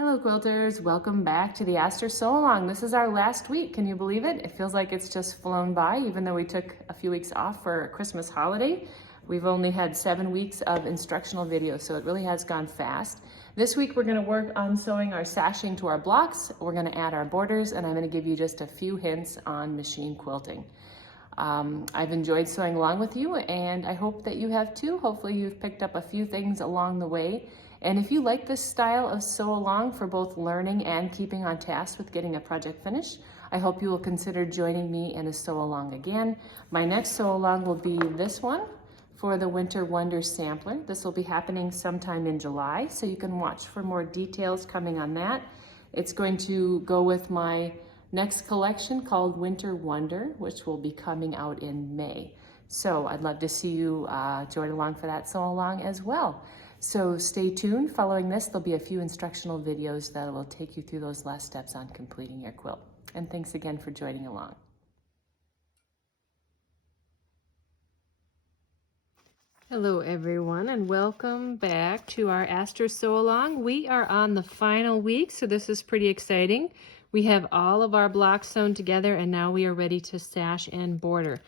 Hello quilters, welcome back to the Aster Sew Along. This is our last week, can you believe it? It feels like it's just flown by, even though we took a few weeks off for Christmas holiday. We've only had 7 weeks of instructional videos, so it really has gone fast. This week we're gonna work on sewing our sashing to our blocks, we're gonna add our borders, and I'm gonna give you just a few hints on machine quilting. I've enjoyed sewing along with you, and I hope that you have too. Hopefully you've picked up a few things along the way. And if you like this style of sew along for both learning and keeping on task with getting a project finished, I hope you will consider joining me in a sew along again. My next sew along will be this one for the Winter Wonder Sampler. This will be happening sometime in July, so you can watch for more details coming on that. It's going to go with my next collection called Winter Wonder, which will be coming out in May. So I'd love to see you join along for that sew along as well. So stay tuned. Following this, there'll be a few instructional videos that will take you through those last steps on completing your quilt. And thanks again for joining along. Hello everyone, and welcome back to our Aster Sew Along. We are on the final week, so this is pretty exciting. We have all of our blocks sewn together, and now we are ready to sash and border.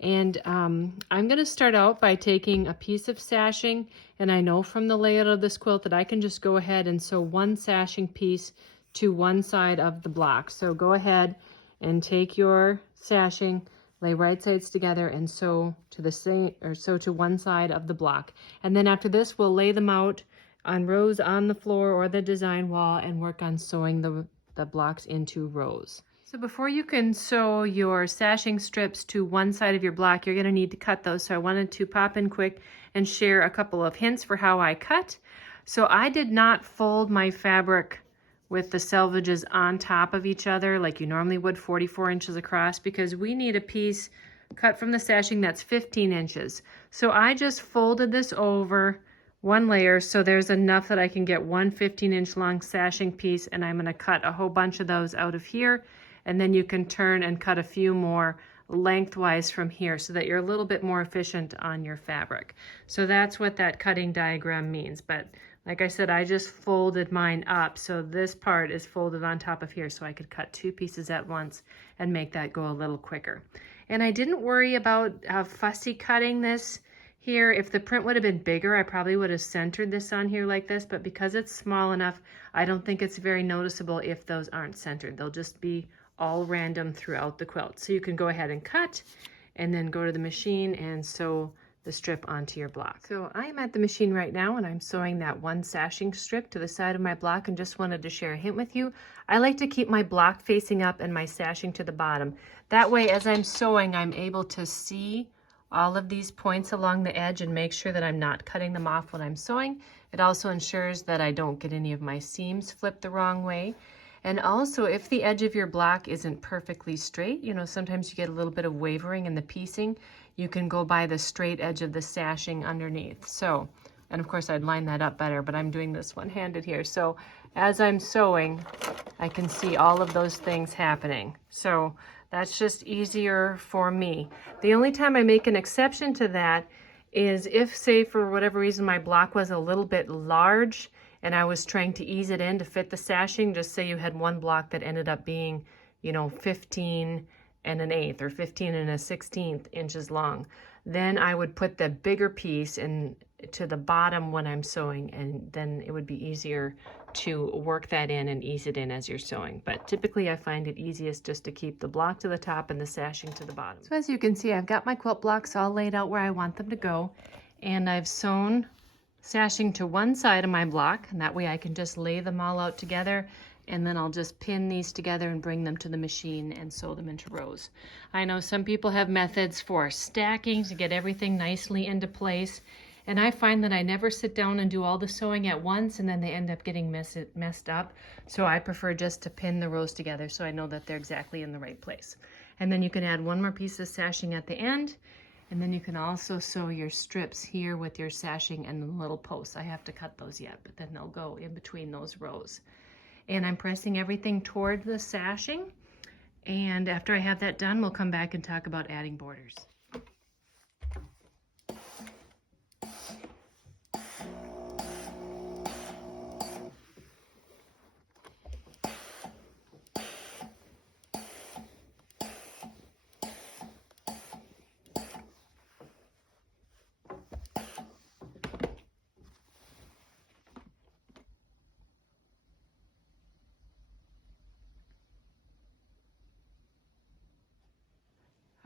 And I'm going to start out by taking a piece of sashing, and I know from the layout of this quilt that I can just go ahead and sew one sashing piece to one side of the block. So go ahead and take your sashing, lay right sides together, and sew to the same, or sew to one side of the block. And then after this, we'll lay them out on rows on the floor or the design wall and work on sewing the blocks into rows. So before you can sew your sashing strips to one side of your block, you're going to need to cut those. So I wanted to pop in quick and share a couple of hints for how I cut. So I did not fold my fabric with the selvages on top of each other like you normally would, 44 inches across, because we need a piece cut from the sashing that's 15 inches. So I just folded this over one layer, so there's enough that I can get one 15-inch long sashing piece, and I'm going to cut a whole bunch of those out of here. And then you can turn and cut a few more lengthwise from here so that you're a little bit more efficient on your fabric. So that's what that cutting diagram means. But like I said, I just folded mine up. So this part is folded on top of here so I could cut two pieces at once and make that go a little quicker. And I didn't worry about fussy cutting this here. If the print would have been bigger, I probably would have centered this on here like this. But because it's small enough, I don't think it's very noticeable if those aren't centered. They'll just be all random throughout the quilt. So you can go ahead and cut and then go to the machine and sew the strip onto your block. So I am at the machine right now, and I'm sewing that one sashing strip to the side of my block, and just wanted to share a hint with you. I like to keep my block facing up and my sashing to the bottom. That way, as I'm sewing, I'm able to see all of these points along the edge and make sure that I'm not cutting them off when I'm sewing. It also ensures that I don't get any of my seams flipped the wrong way. And also, if the edge of your block isn't perfectly straight, you know, sometimes you get a little bit of wavering in the piecing, you can go by the straight edge of the sashing underneath. So, and of course I'd line that up better, but I'm doing this one-handed here. So as I'm sewing, I can see all of those things happening. So that's just easier for me. The only time I make an exception to that is if, say, for whatever reason, my block was a little bit large and I was trying to ease it in to fit the sashing. Just say you had one block that ended up being, you know, 15 1/8 or 15 1/16 inches long. Then I would put the bigger piece in to the bottom when I'm sewing, and then it would be easier to work that in and ease it in as you're sewing. But typically I find it easiest just to keep the block to the top and the sashing to the bottom. So as you can see, I've got my quilt blocks all laid out where I want them to go, and I've sewn sashing to one side of my block, and that way I can just lay them all out together, and then I'll just pin these together and bring them to the machine and sew them into rows. I know some people have methods for stacking to get everything nicely into place, and I find that I never sit down and do all the sewing at once, and then they end up getting messed up. So I prefer just to pin the rows together so I know that they're exactly in the right place. And then you can add one more piece of sashing at the end, and then you can also sew your strips here with your sashing and the little posts. I have to cut those yet, but then they'll go in between those rows. And I'm pressing everything toward the sashing. And after I have that done, we'll come back and talk about adding borders.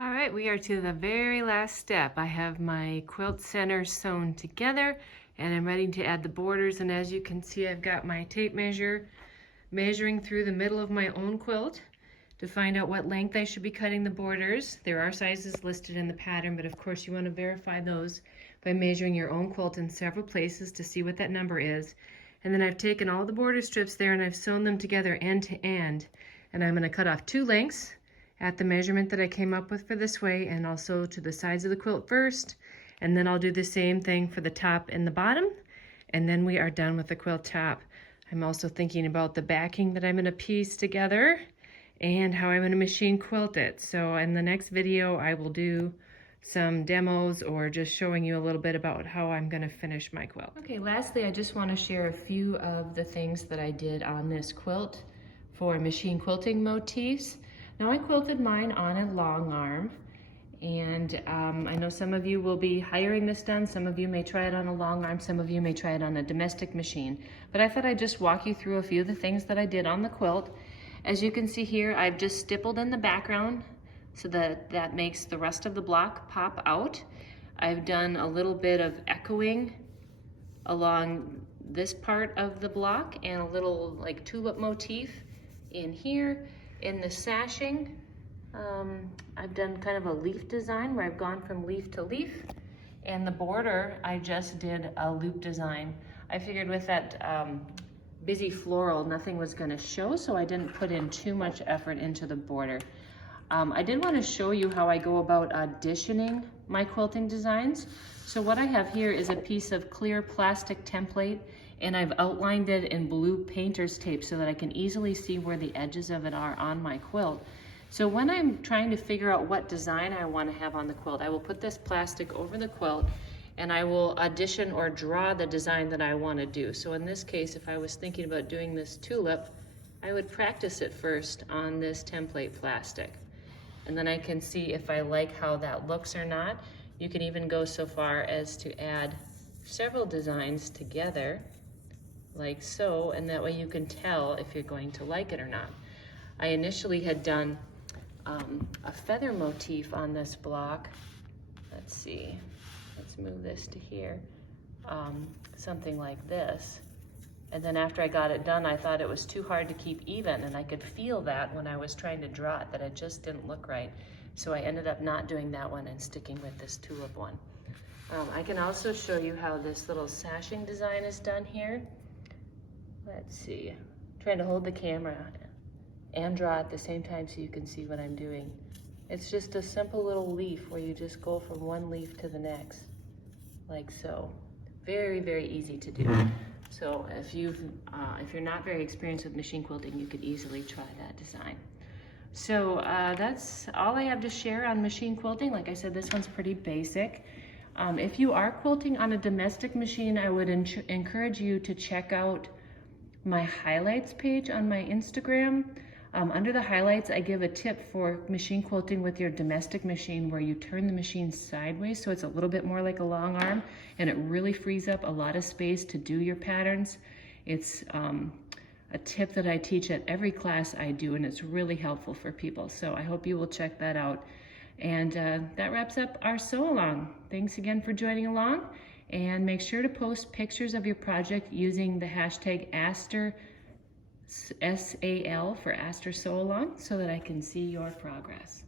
All right, we are to the very last step. I have my quilt center sewn together and I'm ready to add the borders, and as you can see, I've got my tape measure measuring through the middle of my own quilt to find out what length I should be cutting the borders. There are sizes listed in the pattern, but of course you want to verify those by measuring your own quilt in several places to see what that number is. And then I've taken all the border strips there and I've sewn them together end to end. And I'm going to cut off 2 lengths at the measurement that I came up with for this way, and also to the sides of the quilt first. And then I'll do the same thing for the top and the bottom. And then we are done with the quilt top. I'm also thinking about the backing that I'm going to piece together and how I'm going to machine quilt it. So in the next video, I will do some demos or just showing you a little bit about how I'm going to finish my quilt. Okay, lastly, I just want to share a few of the things that I did on this quilt for machine quilting motifs. Now I quilted mine on a long arm, and I know some of you will be hiring this done. Some of you may try it on a long arm, some of you may try it on a domestic machine. But I thought I'd just walk you through a few of the things that I did on the quilt. As you can see here, I've just stippled in the background so that makes the rest of the block pop out. I've done a little bit of echoing along this part of the block and a little like tulip motif in here. In the sashing, I've done kind of a leaf design where I've gone from leaf to leaf, and the border I just did a loop design. I figured with that busy floral nothing was going to show, so I didn't put in too much effort into the border. I did want to show you how I go about auditioning my quilting designs. So what I have here is a piece of clear plastic template, and I've outlined it in blue painter's tape so that I can easily see where the edges of it are on my quilt. So when I'm trying to figure out what design I want to have on the quilt, I will put this plastic over the quilt and I will audition or draw the design that I want to do. So in this case, if I was thinking about doing this tulip, I would practice it first on this template plastic. And then I can see if I like how that looks or not. You can even go so far as to add several designs together, like so, and that way you can tell if you're going to like it or not. I initially had done a feather motif on this block. Let's see, let's move this to here. Something like this. And then after I got it done, I thought it was too hard to keep even, and I could feel that when I was trying to draw it, that it just didn't look right. So I ended up not doing that one and sticking with this tulip one. I can also show you how this little sashing design is done here. Let's see, I'm trying to hold the camera and draw at the same time so you can see what I'm doing. It's just a simple little leaf where you just go from one leaf to the next, like so. Very, very easy to do. So if you're not very experienced with machine quilting, you could easily try that design. So that's all I have to share on machine quilting. Like I said, this one's pretty basic. If you are quilting on a domestic machine, I would encourage you to check out my highlights page on my Instagram. Under the highlights, I give a tip for machine quilting with your domestic machine where you turn the machine sideways so it's a little bit more like a long arm, and it really frees up a lot of space to do your patterns. It's a tip that I teach at every class I do, and it's really helpful for people. So I hope you will check that out. And that wraps up our sew along. Thanks again for joining along, and make sure to post pictures of your project using the hashtag Aster SAL for Aster Sew Along so that I can see your progress.